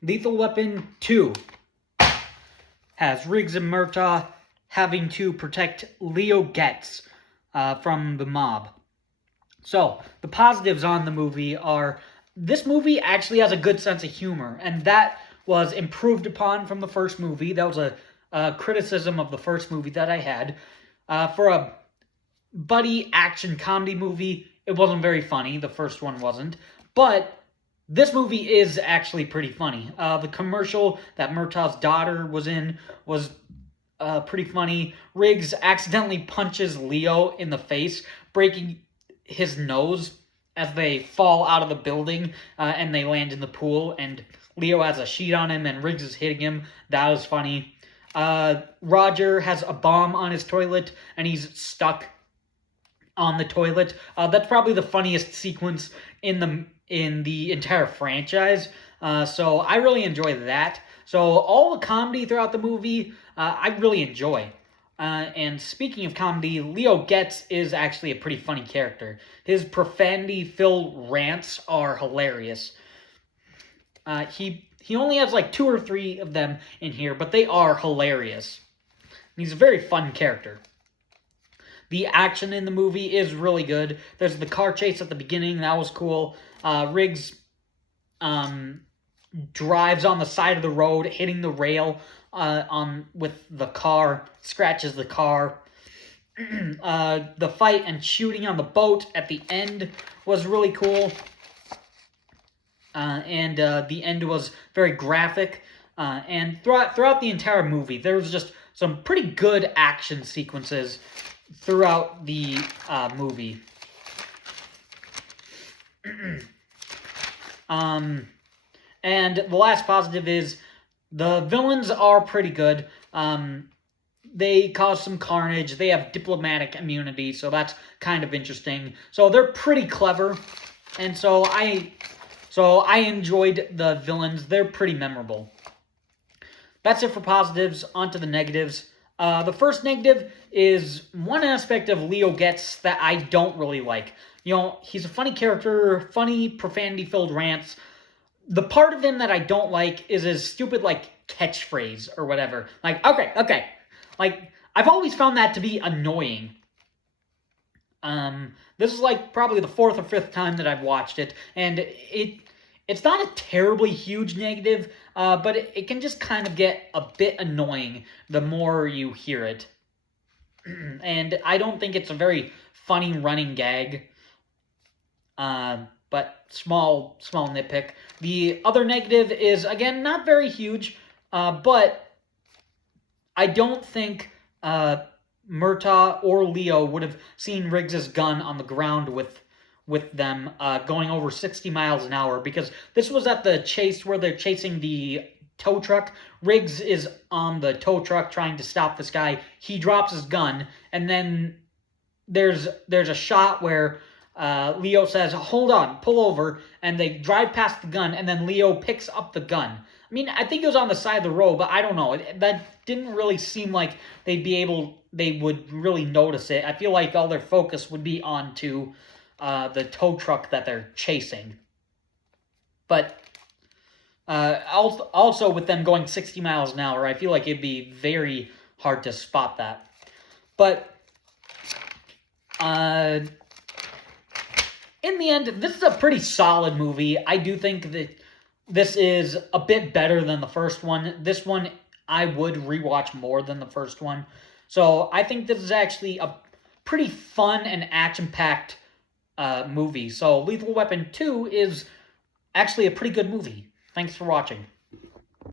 Lethal Weapon 2 has Riggs and Murtaugh having to protect Leo Getz from the mob. So, the positives on the movie are, this movie actually has a good sense of humor, and that was improved upon from the first movie. That was a criticism of the first movie that I had. For a buddy action comedy movie, it wasn't very funny. The first one wasn't. But this movie is actually pretty funny. The commercial that Murtaugh's daughter was in was pretty funny. Riggs accidentally punches Leo in the face, breaking his nose as they fall out of the building and they land in the pool, and Leo has a sheet on him and Riggs is hitting him. That was funny. Roger has a bomb on his toilet and he's stuck on the toilet. That's probably the funniest sequence in the entire franchise. So I really enjoy that. So all the comedy throughout the movie, I really enjoy. And speaking of comedy, Leo Getz is actually a pretty funny character. His profanity-filled rants are hilarious. He only has like 2 or 3 of them in here, but they are hilarious. He's a very fun character. The action in the movie is really good. There's the car chase at the beginning. That was cool. Riggs drives on the side of the road, hitting the rail with the car, scratches the car. The fight and shooting on the boat at the end was really cool. And the end was very graphic. And throughout the entire movie, there was just some pretty good action sequences throughout the movie. And the last positive is the villains are pretty good. They cause some carnage. They have diplomatic immunity, so that's kind of interesting. So they're pretty clever, and so I enjoyed the villains. They're pretty memorable. That's it for positives. On to the negatives. The first negative is one aspect of Leo Getz that I don't really like. You know, he's a funny character, funny, profanity-filled rants. The part of him that I don't like is his stupid, like, catchphrase or whatever. Like, okay. Like, I've always found that to be annoying. This is, like, probably the 4th or 5th time that I've watched it, and it's not a terribly huge negative, but it can just kind of get a bit annoying the more you hear it. And I don't think it's a very funny running gag. But small nitpick. The other negative is, again, not very huge, but I don't think Murtaugh or Leo would have seen Riggs' gun on the ground with them going over 60 miles an hour, because this was at the chase where they're chasing the tow truck. Riggs is on the tow truck trying to stop this guy. He drops his gun, and then there's a shot where Leo says, "Hold on, pull over," and they drive past the gun, and then Leo picks up the gun. I mean, I think it was on the side of the road, but I don't know. That didn't really seem like they would really notice it. I feel like all their focus would be onto the tow truck that they're chasing. But also with them going 60 miles an hour, I feel like it'd be very hard to spot that. But in the end, this is a pretty solid movie. I do think that this is a bit better than the first one. This one I would rewatch more than the first one. So I think this is actually a pretty fun and action-packed movie. So Lethal Weapon 2 is actually a pretty good movie. Thanks for watching.